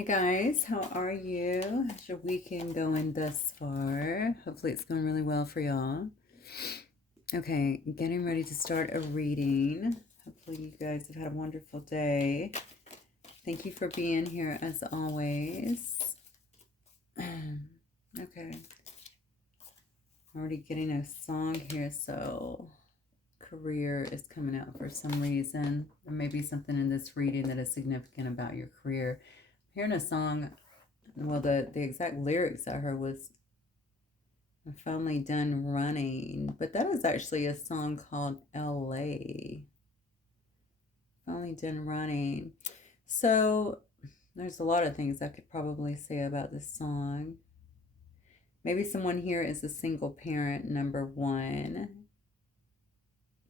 Hey guys, how are you? How's your weekend going thus far? Hopefully it's going really well for y'all. Okay, getting ready to start a reading. Hopefully you guys have had a wonderful day. Thank you for being here as always. Okay, I'm already getting a song here, so career is coming out for some reason. There may be something in this reading that is significant about your career. I'm hearing a song. Well, the exact lyrics I heard was "I'm finally done running," but that is actually a song called LA. Finally done running. So there's a lot of things I could probably say about this song. Maybe someone here is a single parent, number one.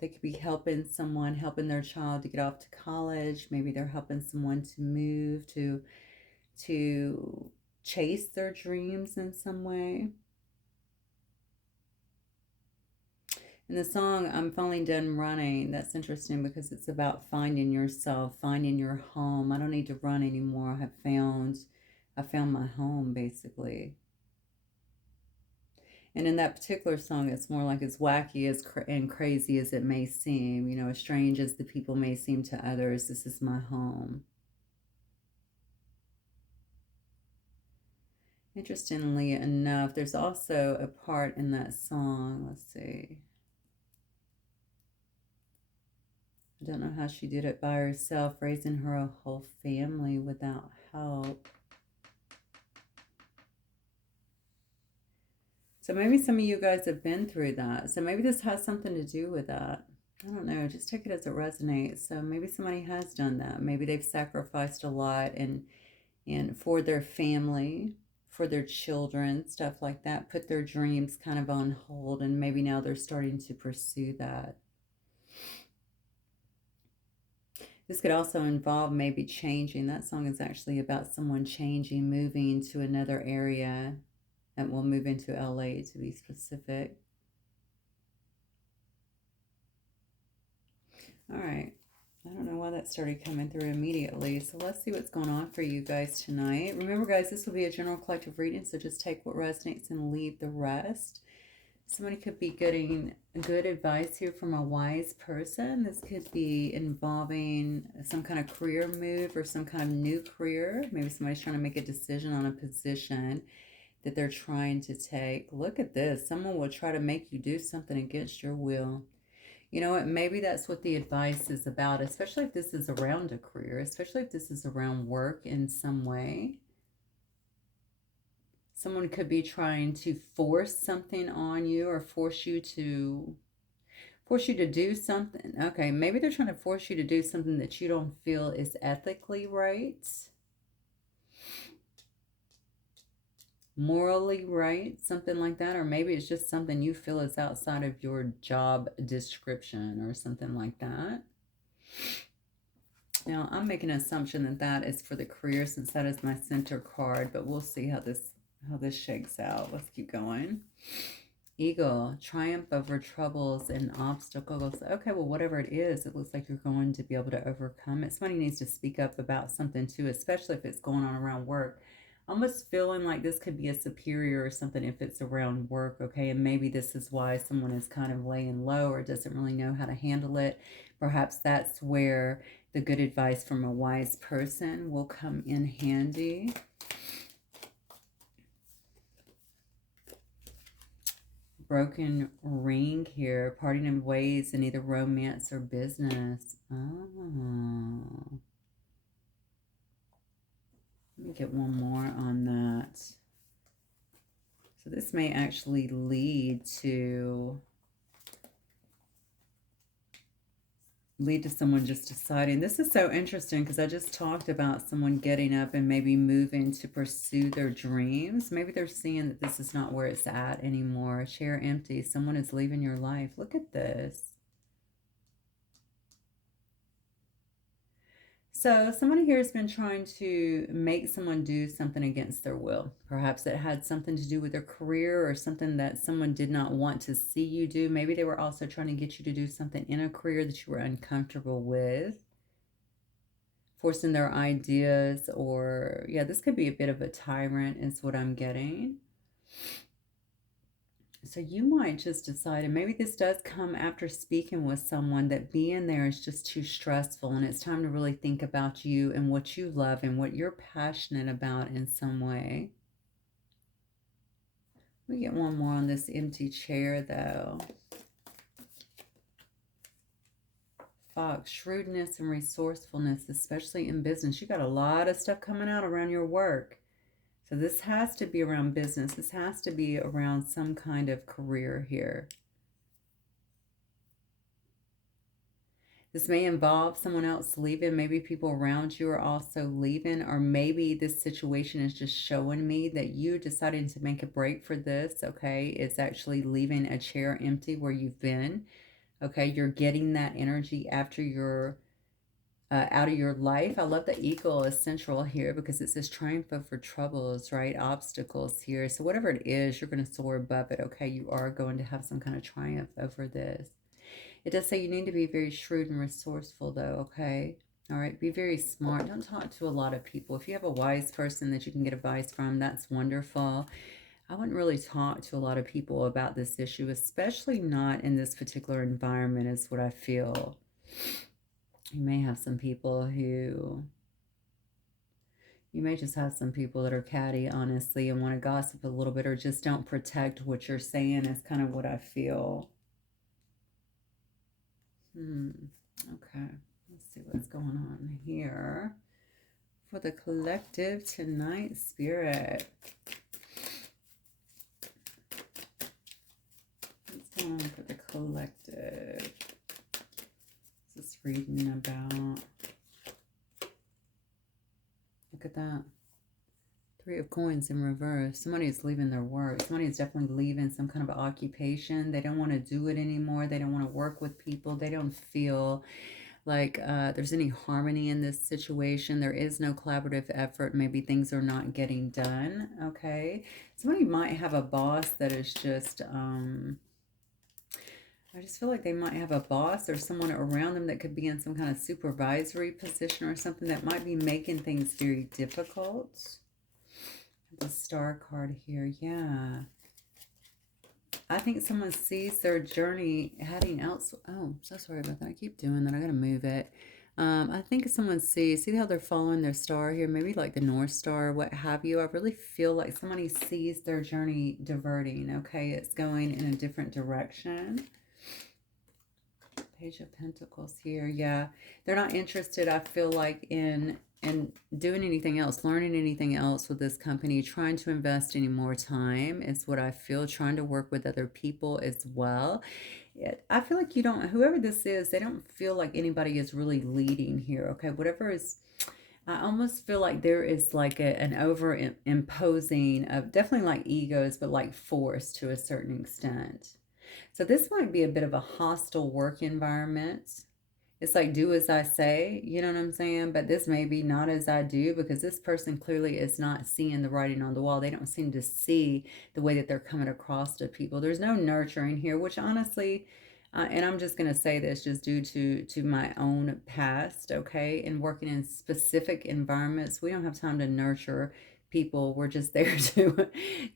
They could be helping someone, helping their child to get off to college. Maybe they're helping someone to move, to chase their dreams in some way. In the song, "I'm finally done running," that's interesting because it's about finding yourself, finding your home. I don't need to run anymore. I found my home, basically. And in that particular song, it's more like as wacky and crazy as it may seem, as strange as the people may seem to others, this is my home. Interestingly enough, there's also a part in that song, let's see. I don't know how she did it by herself, raising her whole family without help. So maybe some of you guys have been through that. So maybe this has something to do with that. I don't know. Just take it as it resonates. So maybe somebody has done that. Maybe they've sacrificed a lot and for their family, for their children, stuff like that. Put their dreams kind of on hold, and maybe now they're starting to pursue that. This could also involve maybe changing. That song is actually about someone changing, moving to another area, and we'll move into LA to be specific. All right. I don't know why that started coming through immediately. So let's see what's going on for you guys tonight. Remember, guys, this will be a general collective reading, so just take what resonates and leave the rest. Somebody could be getting good advice here from a wise person. This could be involving some kind of career move or some kind of new career. Maybe somebody's trying to make a decision on a position that they're trying to take. Look at this. Someone will try to make you do something against your will. You know what? Maybe that's what the advice is about, especially if this is around a career, especially if this is around work in some way. Someone could be trying to force something on you or force you to do something. Okay, maybe they're trying to force you to do something that you don't feel is ethically right, morally right, something like that. Or maybe it's just something you feel is outside of your job description or something like that. Now, I'm making an assumption that that is for the career since that is my center card, but we'll see how this shakes out. Let's keep going. Eagle, triumph over troubles and obstacles. Okay, well, whatever it is, it looks like you're going to be able to overcome it. Somebody needs to speak up about something too, especially if it's going on around work. Almost feeling like this could be a superior or something if it's around work, okay? And maybe this is why someone is kind of laying low or doesn't really know how to handle it. Perhaps that's where the good advice from a wise person will come in handy. Broken ring here, parting in ways in either romance or business. Oh. Let me get one more on that. So this may actually lead to someone just deciding. This is so interesting because I just talked about someone getting up and maybe moving to pursue their dreams. Maybe they're seeing that this is not where it's at anymore. Chair empty. Someone is leaving your life. Look at this. So somebody here has been trying to make someone do something against their will. Perhaps it had something to do with their career or something that someone did not want to see you do. Maybe they were also trying to get you to do something in a career that you were uncomfortable with. forcing their ideas, or yeah, this could be a bit of a tyrant is what I'm getting. So you might just decide, and maybe this does come after speaking with someone, that being there is just too stressful and it's time to really think about you and what you love and what you're passionate about in some way. We get one more on this empty chair though. Fox, shrewdness and resourcefulness, especially in business. You got a lot of stuff coming out around your work. So this has to be around business. This has to be around some kind of career here. This may involve someone else leaving. Maybe people around you are also leaving, or maybe this situation is just showing me that you deciding to make a break for this, okay? It's actually leaving a chair empty where you've been, okay? You're getting that energy after you're out of your life. I love that eagle is central here because it says triumph over troubles, right? Obstacles here. So whatever it is, you're going to soar above it, okay? You are going to have some kind of triumph over this. It does say you need to be very shrewd and resourceful though, okay? All right, be very smart. Don't talk to a lot of people. If you have a wise person that you can get advice from, that's wonderful. I wouldn't really talk to a lot of people about this issue, especially not in this particular environment, is what I feel. You may have some people who, you may just have some people that are catty, honestly, and want to gossip a little bit, or just don't protect what you're saying, is kind of what I feel. Okay, let's see what's going on here for the collective tonight, Spirit. What's going on for the collective? What's this reading about? Look at that. 3 of Coins in reverse. Somebody is leaving their work. Somebody is definitely leaving some kind of occupation. They don't want to do it anymore. They don't want to work with people. They don't feel like there's any harmony in this situation. There is no collaborative effort. Maybe things are not getting done, okay? Somebody might have a boss that is just... I just feel like they might have a boss or someone around them that could be in some kind of supervisory position or something that might be making things very difficult. The Star card here, yeah. I think someone sees their journey heading else. Oh, so sorry about that. I keep doing that. I gotta move it. I think someone sees, see how they're following their star here, maybe like the North Star, what have you. I really feel like somebody sees their journey diverting, okay? It's going in a different direction. Page of Pentacles here, yeah. They're not interested, I feel like, in doing anything else, learning anything else with this company, trying to invest any more time is what I feel, trying to work with other people as well. I feel like you don't, whoever this is, they don't feel like anybody is really leading here, okay? Whatever is, I almost feel like there is like an over imposing of definitely like egos, but like force to a certain extent. So this might be a bit of a hostile work environment. It's like, do as I say, you know what I'm saying? But this may be not as I do, because this person clearly is not seeing the writing on the wall. They don't seem to see the way that they're coming across to people. There's no nurturing here, which honestly, and I'm just going to say this just due to my own past, okay? And working in specific environments, we don't have time to nurture people. We're just there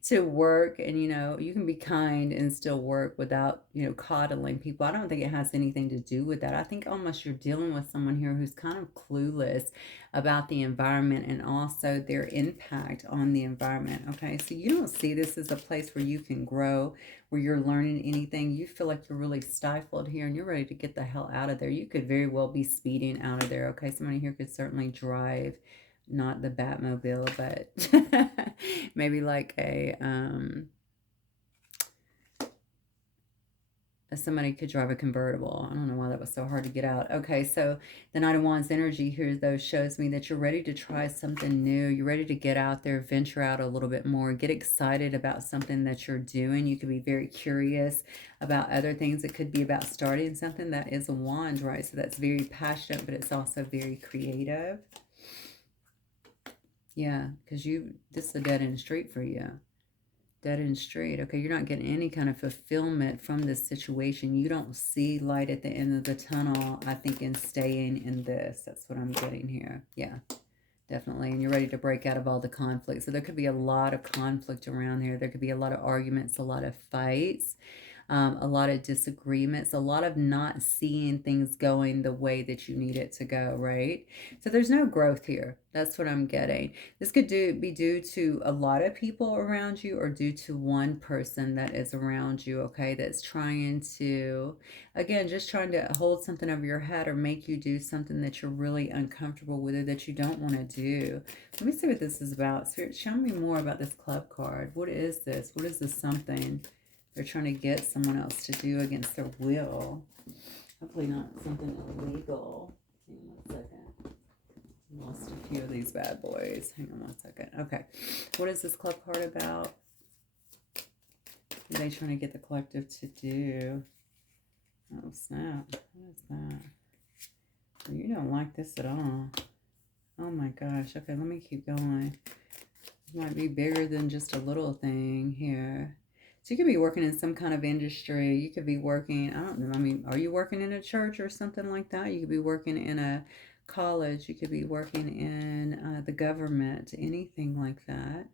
to work, and you know, you can be kind and still work without, you know, coddling people. I don't think it has anything to do with that. I think almost you're dealing with someone here who's kind of clueless about the environment and also their impact on the environment, okay? So you don't see this as a place where you can grow, where you're learning anything. You feel like you're really stifled here and you're ready to get the hell out of there. You could very well be speeding out of there, okay? Somebody here could certainly drive, not the Batmobile, but maybe like somebody could drive a convertible. I don't know why that was so hard to get out. Okay, so the Knight of Wands energy here, though, shows me that you're ready to try something new. You're ready to get out there, venture out a little bit more, get excited about something that you're doing. You could be very curious about other things. It could be about starting something. That is a wand, right? So that's very passionate, but it's also very creative. Yeah, because this is a dead-end street for you. Dead end street. Okay, you're not getting any kind of fulfillment from this situation. You don't see light at the end of the tunnel, I think, in staying in this. That's what I'm getting here. Yeah, definitely. And you're ready to break out of all the conflict. So there could be a lot of conflict around here. There could be a lot of arguments, a lot of fights. A lot of disagreements, a lot of not seeing things going the way that you need it to go, right? So there's no growth here. That's what I'm getting. This could be due to a lot of people around you or due to one person that is around you, okay, that's trying to, again, just trying to hold something over your head or make you do something that you're really uncomfortable with or that you don't want to do. Let me see what this is about. Spirit, show me more about this club card. What is this? What is this something they're trying to get someone else to do against their will? Hopefully not something illegal. Hang on 1 second. Lost a few of these bad boys. Hang on 1 second. Okay. What is this club card about? What are they trying to get the collective to do? Oh, snap. What is that? Well, you don't like this at all. Oh, my gosh. Okay, let me keep going. It might be bigger than just a little thing here. So you could be working in some kind of industry. You could be working, I don't know, I mean, are you working in a church or something like that? You could be working in a college. You could be working in the government, anything like that.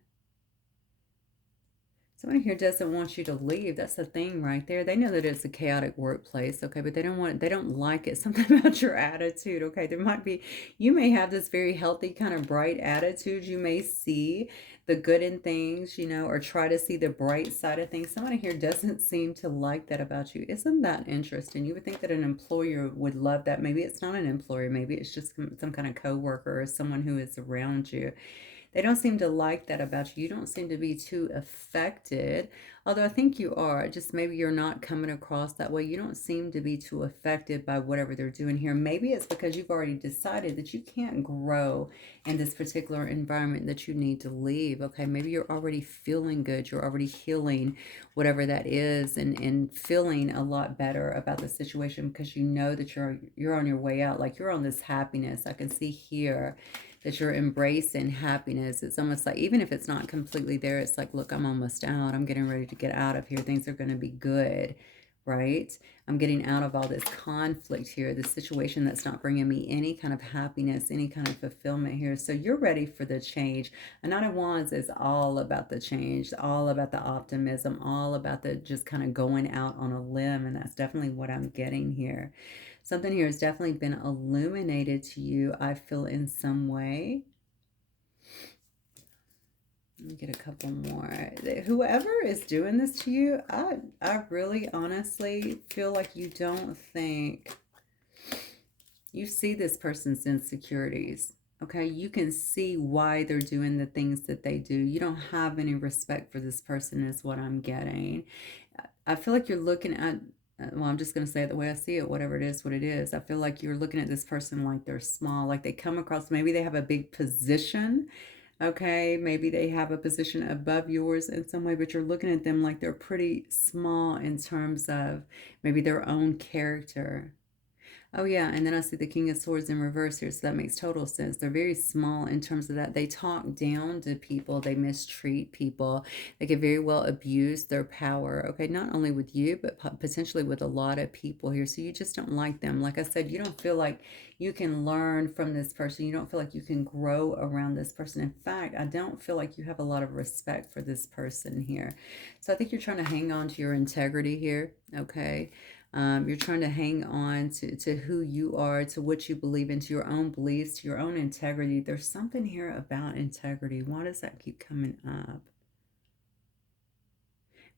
Someone here doesn't want you to leave. That's the thing right there. They know that it's a chaotic workplace, okay, but they don't like it. Something about your attitude, okay? There might be, you may have this very healthy kind of bright attitude. You may see the good in things, you know, or try to see the bright side of things. Someone here doesn't seem to like that about you. Isn't that interesting? You would think that an employer would love that. Maybe it's not an employer. Maybe it's just some kind of coworker or someone who is around you. They don't seem to like that about you. You don't seem to be too affected, although I think you are. Just maybe you're not coming across that way. You don't seem to be too affected by whatever they're doing here. Maybe it's because you've already decided that you can't grow in this particular environment, that you need to leave. Okay, maybe you're already feeling good. You're already healing whatever that is and feeling a lot better about the situation because you know that you're on your way out. Like you're on this happiness. I can see here that you're embracing happiness. It's almost like, even if it's not completely there, it's like, look, I'm almost out. I'm getting ready to get out of here. Things are going to be good, right? I'm getting out of all this conflict here, this situation that's not bringing me any kind of happiness, any kind of fulfillment here. So you're ready for the change. A Nine of Wands is all about the change, all about the optimism, all about the just kind of going out on a limb. And that's definitely what I'm getting here. Something here has definitely been illuminated to you, I feel, in some way. Let me get a couple more. Whoever is doing this to you, I really honestly feel like you don't think you see this person's insecurities. Okay, you can see why they're doing the things that they do. You don't have any respect for this person is what I'm getting. I feel like you're looking at, well, I'm just going to say it the way I see it, whatever it is, what it is. I feel like you're looking at this person like they're small, like they come across, maybe they have a big position, okay? Maybe they have a position above yours in some way, but you're looking at them like they're pretty small in terms of maybe their own character. Oh, yeah, and then I see the King of Swords in reverse here, so that makes total sense. They're very small in terms of that. They talk down to people. They mistreat people. They could very well abuse their power, okay? Not only with you, but potentially with a lot of people here. So you just don't like them. Like I said, you don't feel like you can learn from this person. You don't feel like you can grow around this person. In fact, I don't feel like you have a lot of respect for this person here. So I think you're trying to hang on to your integrity here, okay? You're trying to hang on to who you are, to what you believe in, to your own beliefs, to your own integrity. There's something here about integrity. Why does that keep coming up?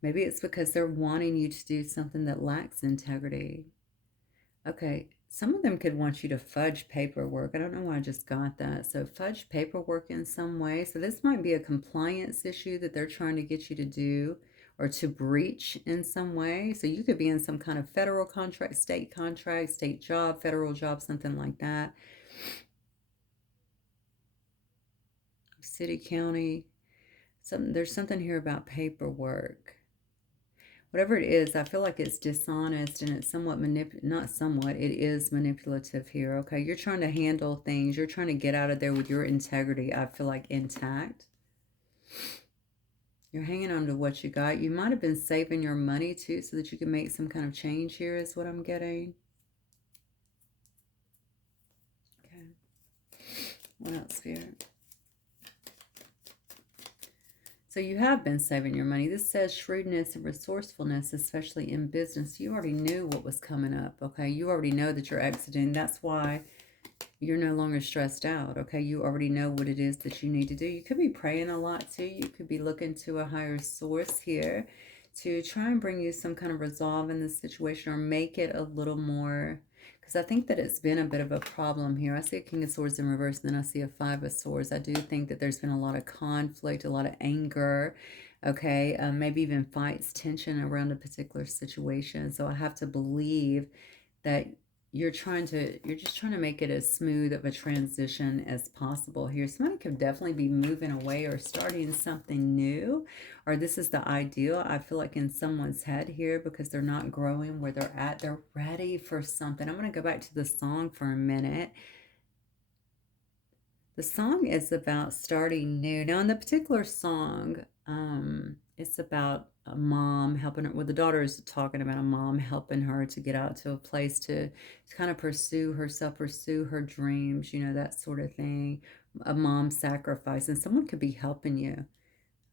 Maybe it's because they're wanting you to do something that lacks integrity. Okay, some of them could want you to fudge paperwork. I don't know why I just got that. So fudge paperwork in some way. So this might be a compliance issue that they're trying to get you to do or to breach in some way. So you could be in some kind of federal contract, state job, federal job, something like that. City, county, there's something here about paperwork. Whatever it is, I feel like it's dishonest and it's somewhat not somewhat, it is manipulative here, okay? You're trying to handle things. You're trying to get out of there with your integrity, I feel like, intact. You're hanging on to what you got. You might have been saving your money too so that you can make some kind of change here is what I'm getting. Okay. What else here? So you have been saving your money. This says shrewdness and resourcefulness, especially in business. You already knew what was coming up, okay? You already know that you're exiting. That's why you're no longer stressed out, okay? You already know what it is that you need to do. You could be praying a lot too. You could be looking to a higher source here to try and bring you some kind of resolve in this situation or make it a little more, because I think that it's been a bit of a problem here. I see a King of Swords in reverse, and then I see a Five of Swords. I do think that there's been a lot of conflict, a lot of anger, okay? Maybe even fights, tension around a particular situation. So I have to believe that you're just trying to make it as smooth of a transition as possible here. Somebody could definitely be moving away or starting something new, or this is the ideal, I feel like, in someone's head here, because they're not growing where they're at. They're ready for something. I'm going to go back to the song for a minute. The song is about starting new. Now, in the particular song, it's about a mom helping her. Well, the daughter is talking about a mom helping her to get out to a place to kind of pursue herself, pursue her dreams, you know, that sort of thing. A mom sacrifice, and someone could be helping you.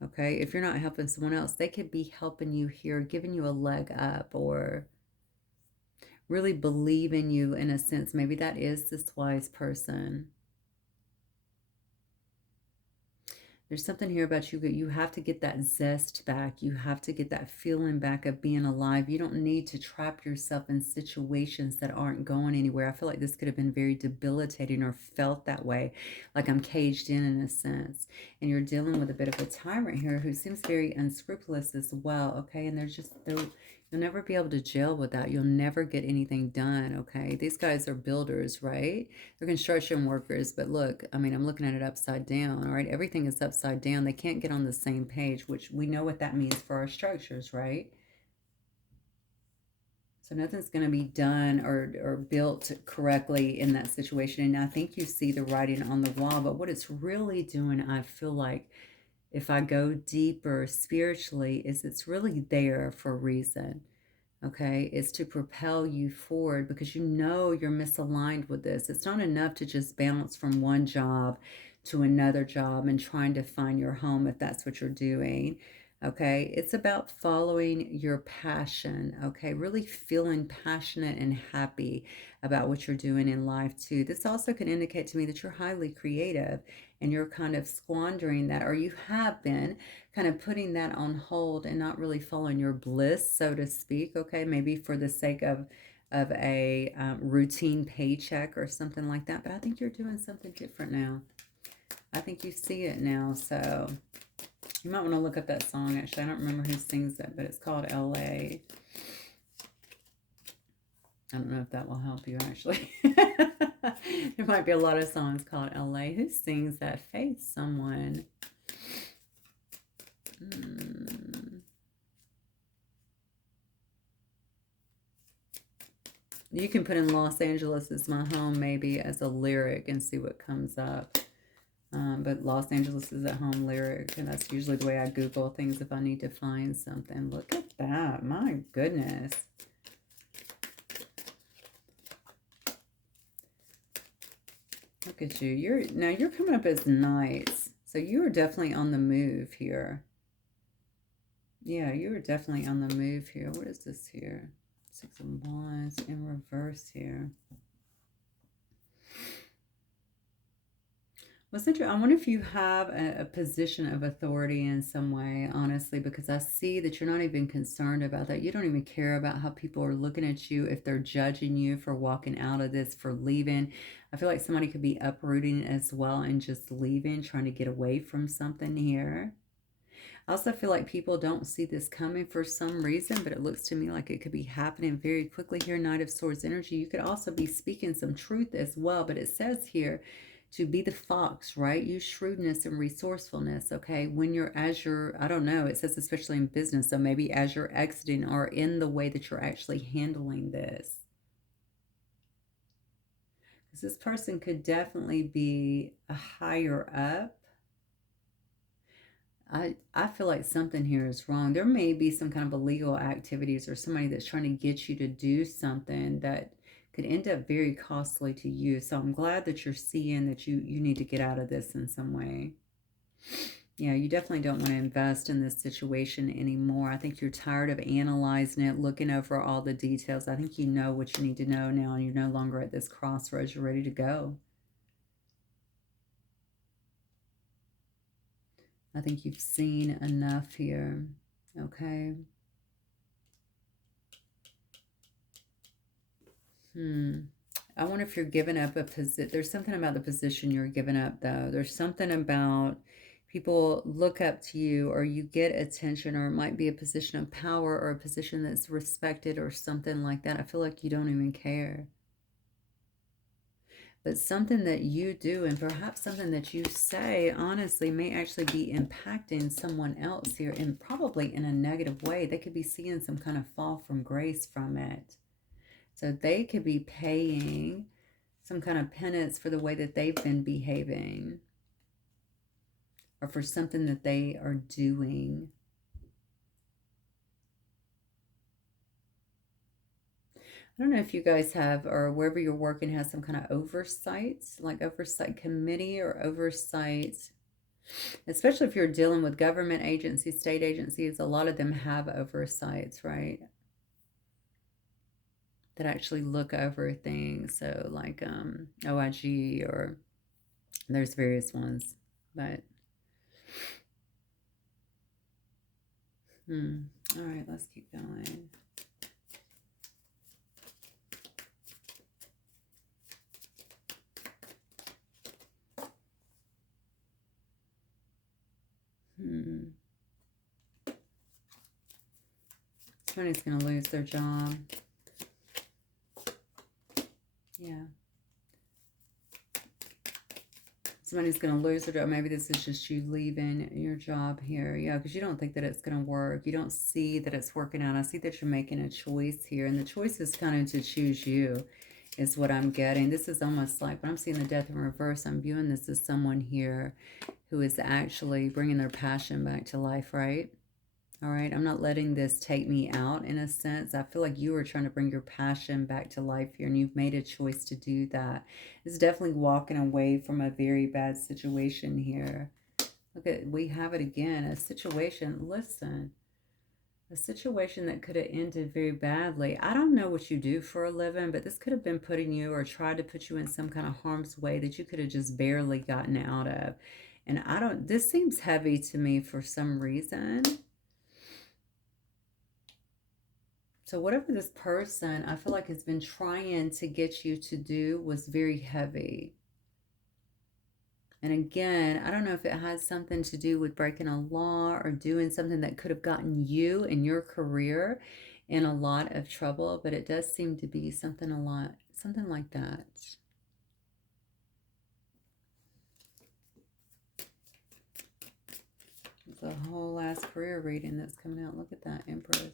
Okay, if you're not helping someone else, they could be helping you here, giving you a leg up, or really believe in you in a sense. Maybe that is this wise person. There's something here about you that you have to get that zest back. You have to get that feeling back of being alive. You don't need to trap yourself in situations that aren't going anywhere. I feel like this could have been very debilitating or felt that way, like I'm caged in a sense. And you're dealing with a bit of a tyrant here who seems very unscrupulous as well, okay? And you'll never be able to gel with that. You'll never get anything done, okay? These guys are builders, right? They're construction workers, but look, I mean, I'm looking at it upside down, all right? Everything is upside down. They can't get on the same page, which we know what that means for our structures, right? So nothing's going to be done or built correctly in that situation. And I think you see the writing on the wall, but what it's really doing, I feel like, if I go deeper spiritually, is it's really there for a reason. Okay, it's to propel you forward, because you know you're misaligned with this. It's not enough to just bounce from one job to another job and trying to find your home if that's what you're doing. Okay, it's about following your passion. Okay, really feeling passionate and happy about what you're doing in life too. This also can indicate to me that you're highly creative and you're kind of squandering that, or you have been kind of putting that on hold and not really following your bliss, so to speak. Okay, maybe for the sake of a routine paycheck or something like that. But I think you're doing something different now. I think you see it now. So you might want to look up that song. Actually, I don't remember who sings it, but it's called LA. I don't know if that will help you, actually. There might be a lot of songs called LA. Who sings that? Faith, someone. You can put in Los Angeles is my home maybe as a lyric and see what comes up. But Los Angeles is a home lyric, and that's usually the way I Google things if I need to find something. Look at that. My goodness. Look at you. Now you're coming up as Knights. So you are definitely on the move here. Yeah, you are definitely on the move here. What is this here? Six of Wands in reverse here. I wonder if you have a position of authority in some way, honestly, because I see that you're not even concerned about that. You don't even care about how people are looking at you, if they're judging you for walking out of this, for leaving. I feel like somebody could be uprooting as well and just leaving, trying to get away from something here. I also feel like people don't see this coming for some reason, but it looks to me like it could be happening very quickly here. Knight of Swords energy. You could also be speaking some truth as well, but it says here to be the fox, right? Use shrewdness and resourcefulness, okay? When you're, I don't know, it says especially in business, so maybe as you're exiting or in the way that you're actually handling this. Because this person could definitely be a higher up. I feel like something here is wrong. There may be some kind of illegal activities or somebody that's trying to get you to do something that could end up very costly to you. So I'm glad that you're seeing that you need to get out of this in some way. Yeah, you definitely don't want to invest in this situation anymore. I think you're tired of analyzing it, looking over all the details. I think you know what you need to know now, and you're no longer at this crossroads. You're ready to go. I think you've seen enough here. Okay. I wonder if you're giving up a position. There's something about the position you're giving up, though. There's something about people look up to you, or you get attention, or it might be a position of power or a position that's respected or something like that. I feel like you don't even care. But something that you do, and perhaps something that you say, honestly, may actually be impacting someone else here, and probably in a negative way. They could be seeing some kind of fall from grace from it. So they could be paying some kind of penance for the way that they've been behaving, or for something that they are doing. I don't know if you guys have, or wherever you're working has some kind of oversight, like oversight committee or oversight, especially if you're dealing with government agencies, state agencies. A lot of them have oversights, right? That actually look over things. So like OIG, or there's various ones, but all right, let's keep going. Somebody's going to lose their job. Yeah. Somebody's going to lose their job. Maybe this is just you leaving your job here. Yeah, because you don't think that it's going to work. You don't see that it's working out. I see that you're making a choice here. And the choice is kind of to choose you, is what I'm getting. This is almost like, when I'm seeing the death in reverse, I'm viewing this as someone here who is actually bringing their passion back to life, right? All right, I'm not letting this take me out in a sense. I feel like you are trying to bring your passion back to life here, and you've made a choice to do that. It's definitely walking away from a very bad situation here. Look at, we have it again, a situation, listen, a situation that could have ended very badly. I don't know what you do for a living, but this could have been putting you, or tried to put you in some kind of harm's way that you could have just barely gotten out of. And this seems heavy to me for some reason. So whatever this person, I feel like, has been trying to get you to do was very heavy. And again, I don't know if it has something to do with breaking a law or doing something that could have gotten you and your career in a lot of trouble, but it does seem to be something like that. It's a whole last career reading that's coming out. Look at that, Empress.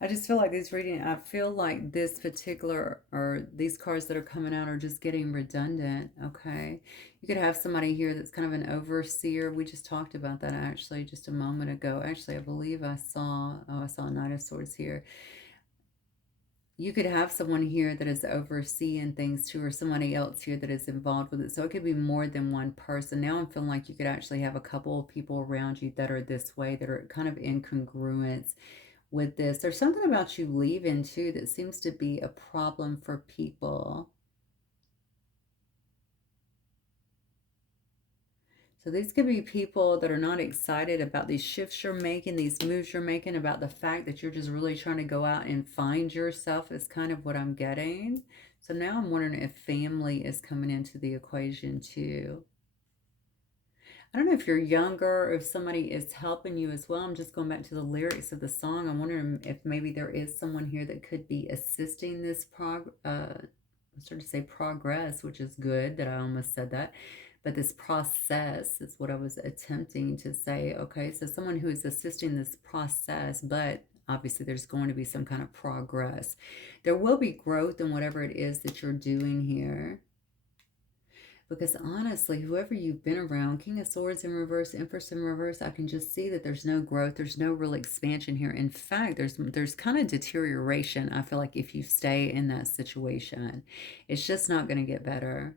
I just feel like I feel like this particular, or these cards that are coming out, are just getting redundant, okay? You could have somebody here that's kind of an overseer. We just talked about that actually just a moment ago. Actually, I believe I saw a Knight of Swords here. You could have someone here that is overseeing things too, or somebody else here that is involved with it. So it could be more than one person. Now I'm feeling like you could actually have a couple of people around you that are this way, that are kind of in congruence with this. There's something about you leaving too that seems to be a problem for people. So these could be people that are not excited about these shifts you're making, these moves you're making, about the fact that you're just really trying to go out and find yourself, is kind of what I'm getting. So now I'm wondering if family is coming into the equation too. I don't know if you're younger or if somebody is helping you as well. I'm just going back to the lyrics of the song. I'm wondering if maybe there is someone here that could be assisting this I started to say progress, which is good that I almost said that. But this process is what I was attempting to say. Okay, so someone who is assisting this process, but obviously there's going to be some kind of progress. There will be growth in whatever it is that you're doing here. Because honestly, whoever you've been around, King of Swords in reverse, Empress in reverse, I can just see that there's no growth, there's no real expansion here. In fact, there's kind of deterioration. I feel like if you stay in that situation, it's just not going to get better.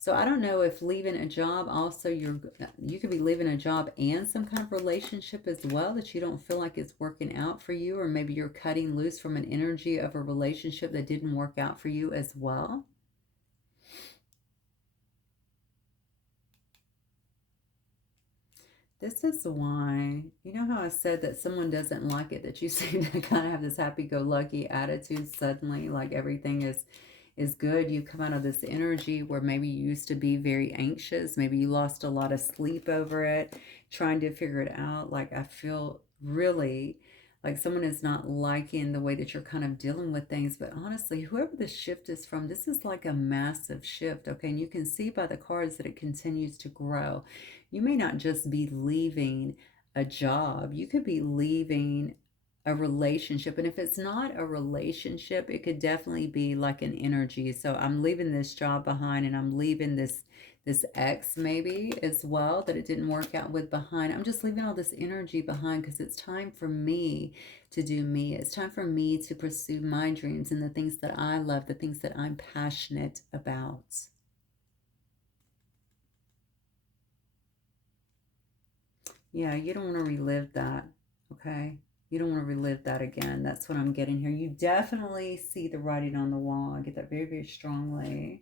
So I don't know if leaving a job also you could be leaving a job and some kind of relationship as well that you don't feel like it's working out for you, or maybe you're cutting loose from an energy of a relationship that didn't work out for you as well. This is why, you know how I said that someone doesn't like it, that you seem to kind of have this happy-go-lucky attitude suddenly, like everything is good. You come out of this energy where maybe you used to be very anxious. Maybe you lost a lot of sleep over it, trying to figure it out. Like I feel really like someone is not liking the way that you're kind of dealing with things. But honestly, whoever the shift is from, this is like a massive shift. Okay. And you can see by the cards that it continues to grow. You may not just be leaving a job, you could be leaving a relationship. And if it's not a relationship, it could definitely be like an energy. So I'm leaving this job behind, and I'm leaving this ex maybe as well that it didn't work out with behind. I'm just leaving all this energy behind because it's time for me to do me. It's time for me to pursue my dreams and the things that I love, the things that I'm passionate about. Yeah, you don't want to relive that, okay? You don't want to relive that again. That's what I'm getting here. You definitely see the writing on the wall. I get that very, very strongly.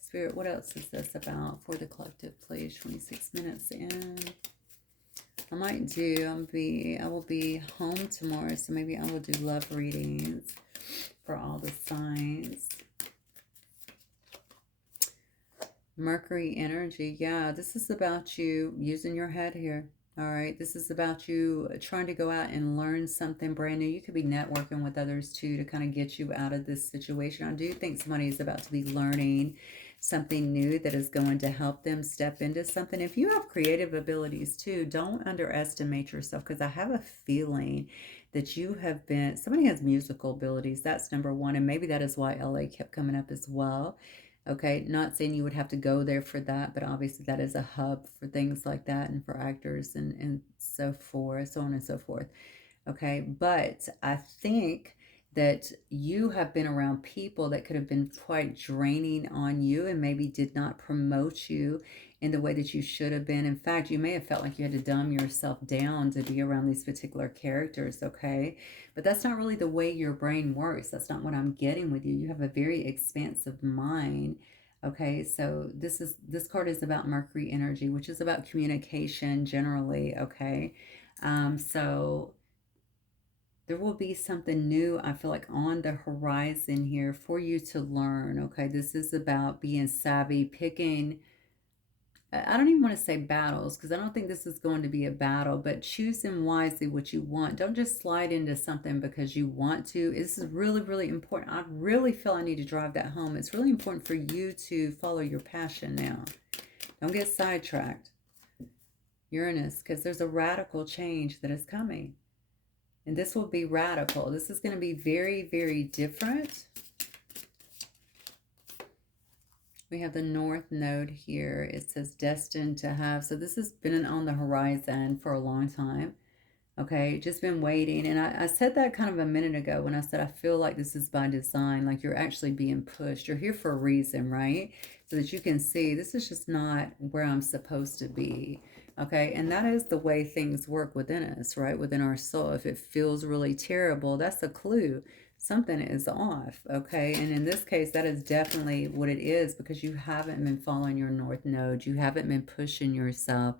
Spirit, what else is this about for the collective, please? 26 minutes in. I will be home tomorrow, so maybe I will do love readings for all the signs. Mercury energy. Yeah, this is about you using your head here. All right, this is about you trying to go out and learn something brand new. You could be networking with others too to kind of get you out of this situation. I do think somebody is about to be learning something new that is going to help them step into something. If you have creative abilities too, don't underestimate yourself, because I have a feeling that you have been, somebody has musical abilities. That's number one. And maybe that is why LA kept coming up as well. Okay, not saying you would have to go there for that, but obviously that is a hub for things like that and for actors and so forth, so on and so forth. Okay, but I think that you have been around people that could have been quite draining on you and maybe did not promote you in the way that you should have been. In fact, you may have felt like you had to dumb yourself down to be around these particular characters, okay? But that's not really the way your brain works. That's not what I'm getting with you. You have a very expansive mind. Okay, so this card is about Mercury energy, which is about communication generally, okay? So there will be something new, I feel like, on the horizon here for you to learn. Okay, this is about being savvy, picking, I don't even want to say battles, because I don't think this is going to be a battle, but choosing wisely what you want. Don't just slide into something because you want to. This is really, really important. I really feel I need to drive that home. It's really important for you to follow your passion now. Don't get sidetracked, Uranus, because there's a radical change that is coming. And this will be radical. This is going to be very, very different. We have the North Node here. It says destined to have. So this has been on the horizon for a long time. Okay, just been waiting. And I said that kind of a minute ago when I said I feel like this is by design, like you're actually being pushed. You're here for a reason, right? So that you can see this is just not where I'm supposed to be. Okay, and that is the way things work within us, right? Within our soul. If it feels really terrible, that's a clue. Something is off, okay? And in this case, that is definitely what it is, because you haven't been following your North Node. You haven't been pushing yourself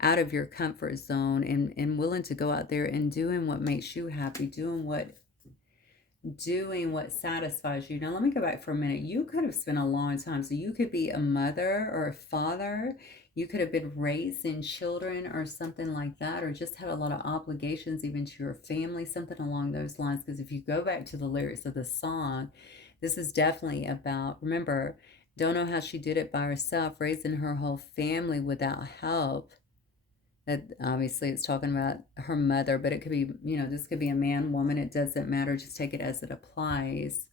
out of your comfort zone and willing to go out there and doing what makes you happy, doing what satisfies you. Now, let me go back for a minute. You could have spent a long time. So you could be a mother or a father. You could have been raising children or something like that, or just had a lot of obligations even to your family, something along those lines. Because if you go back to the lyrics of the song, this is definitely about, remember, don't know how she did it by herself, raising her whole family without help. That obviously it's talking about her mother, but it could be, this could be a man, woman, it doesn't matter. Just take it as it applies.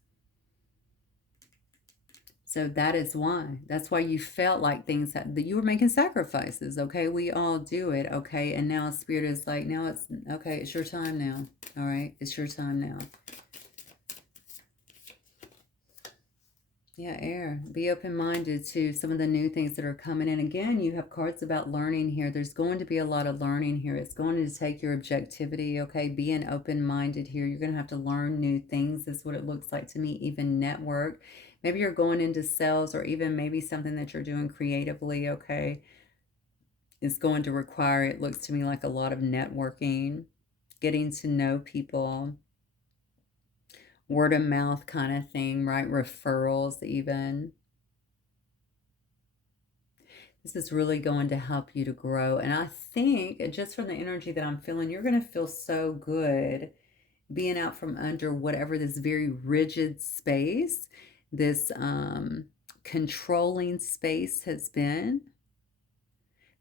So that is why. That's why you felt like things that you were making sacrifices. Okay, we all do it. Okay, and now Spirit is like, now it's okay. It's your time now. All right, it's your time now. Yeah, air. Be open-minded to some of the new things that are coming in. Again, you have cards about learning here. There's going to be a lot of learning here. It's going to take your objectivity, okay? Being open-minded here. You're going to have to learn new things is what it looks like to me. Even network. Maybe you're going into sales, or even maybe something that you're doing creatively, okay? It's going to require, it looks to me like a lot of networking, getting to know people, word of mouth kind of thing, right? Referrals even. This is really going to help you to grow. And I think just from the energy that I'm feeling, you're going to feel so good being out from under whatever this very rigid space, this controlling space has been.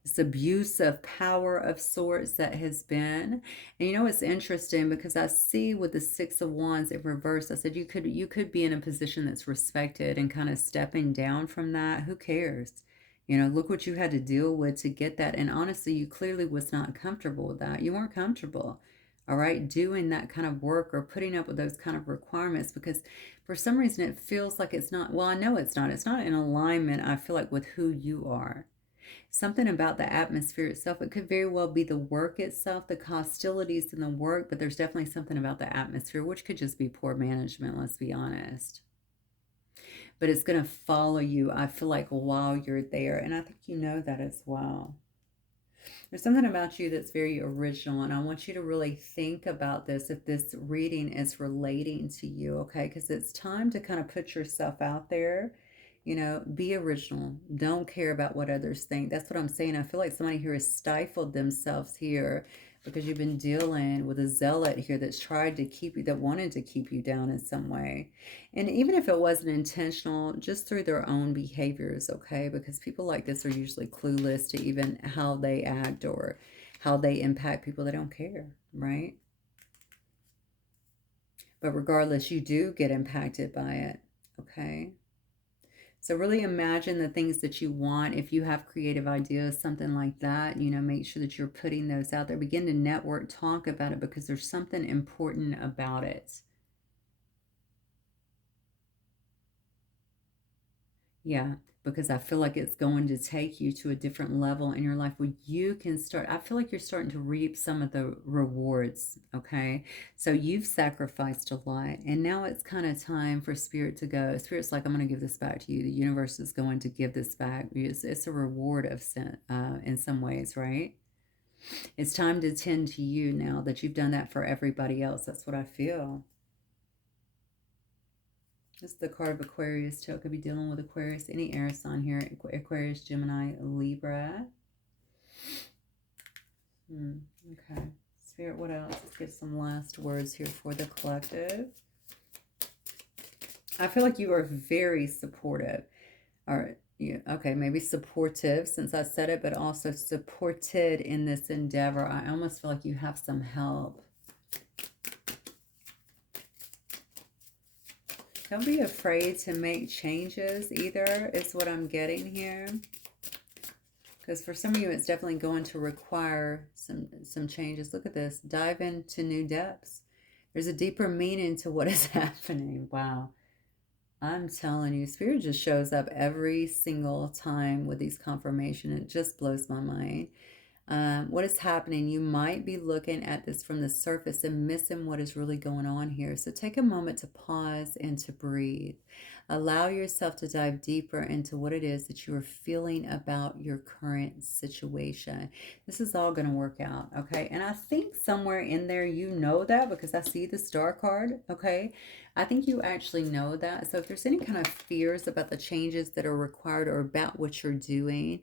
This abuse of power of sorts that has been. And you know, it's interesting because I see with the Six of Wands in reverse, I said you could be in a position that's respected and kind of stepping down from that. Who cares? You know, look what you had to deal with to get that. And honestly, you clearly was not comfortable with that. You weren't comfortable, all right, doing that kind of work or putting up with those kind of requirements, because for some reason it feels like it's not, well, I know it's not. It's not in alignment, I feel like, with who you are. Something about the atmosphere itself. It could very well be the work itself, the hostilities in the work, but there's definitely something about the atmosphere, which could just be poor management, let's be honest. But it's going to follow you, I feel like, while you're there. And I think you know that as well. There's something about you that's very original, and I want you to really think about this if this reading is relating to you, okay? Because it's time to kind of put yourself out there. You know, be original. Don't care about what others think. That's what I'm saying. I feel like somebody here has stifled themselves here because you've been dealing with a zealot here that's tried to keep you, that wanted to keep you down in some way. And even if it wasn't intentional, just through their own behaviors, okay? Because people like this are usually clueless to even how they act or how they impact people. They don't care, right? But regardless, you do get impacted by it, okay? So really imagine the things that you want. If you have creative ideas, something like that, you know, make sure that you're putting those out there. Begin to network, talk about it, because there's something important about it. Yeah, because I feel like it's going to take you to a different level in your life where you can start. I feel like you're starting to reap some of the rewards, okay? So you've sacrificed a lot, and now it's kind of time for Spirit to go. Spirit's like, I'm going to give this back to you. The universe is going to give this back. It's a reward of in some ways, right? It's time to tend to you now that you've done that for everybody else. That's what I feel. This is the card of Aquarius, too. It could be dealing with Aquarius, any air sign here. Aquarius, Gemini, Libra. Okay. Spirit, what else? Let's get some last words here for the collective. I feel like you are very supportive. All right. Yeah, okay, maybe supportive since I said it, but also supported in this endeavor. I almost feel like you have some help. Don't be afraid to make changes either, is what I'm getting here. Because for some of you, it's definitely going to require some changes. Look at this. Dive into new depths. There's a deeper meaning to what is happening. Wow. I'm telling you, Spirit just shows up every single time with these confirmations. It just blows my mind. What is happening? You might be looking at this from the surface and missing what is really going on here. So take a moment to pause and to breathe. Allow yourself to dive deeper into what it is that you are feeling about your current situation. This is all going to work out, okay? And I think somewhere in there you know that, because I see the Star card, okay? I think you actually know that. So if there's any kind of fears about the changes that are required or about what you're doing,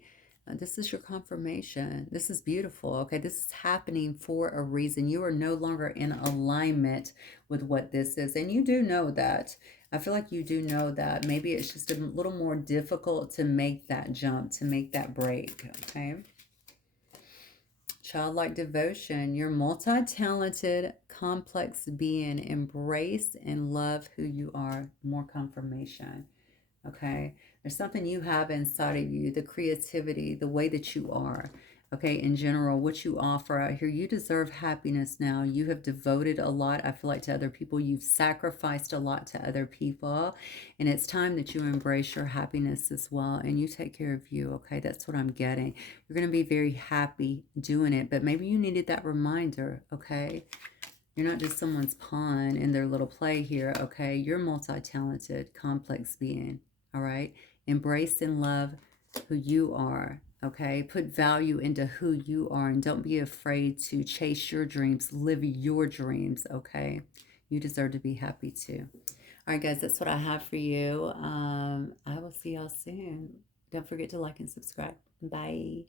this is your confirmation. This is beautiful, okay? This is happening for a reason. You are no longer in alignment with what this is. And you do know that. I feel like you do know that. Maybe it's just a little more difficult to make that jump, to make that break, okay? Childlike devotion. You're multi-talented, complex being. Embrace and love who you are. More confirmation. okay? There's something you have inside of you, the creativity, the way that you are, okay? In general, what you offer out here, you deserve happiness now. You have devoted a lot, I feel like, to other people. You've sacrificed a lot to other people, and it's time that you embrace your happiness as well, and you take care of you, okay? That's what I'm getting. You're going to be very happy doing it, but maybe you needed that reminder, okay? You're not just someone's pawn in their little play here, okay? You're multi-talented, complex being, all right? Embrace and love who you are, okay? Put value into who you are, and don't be afraid to chase your dreams, live your dreams, okay? You deserve to be happy too. All right, guys, that's what I have for you. I will see y'all soon. Don't forget to like and subscribe. Bye.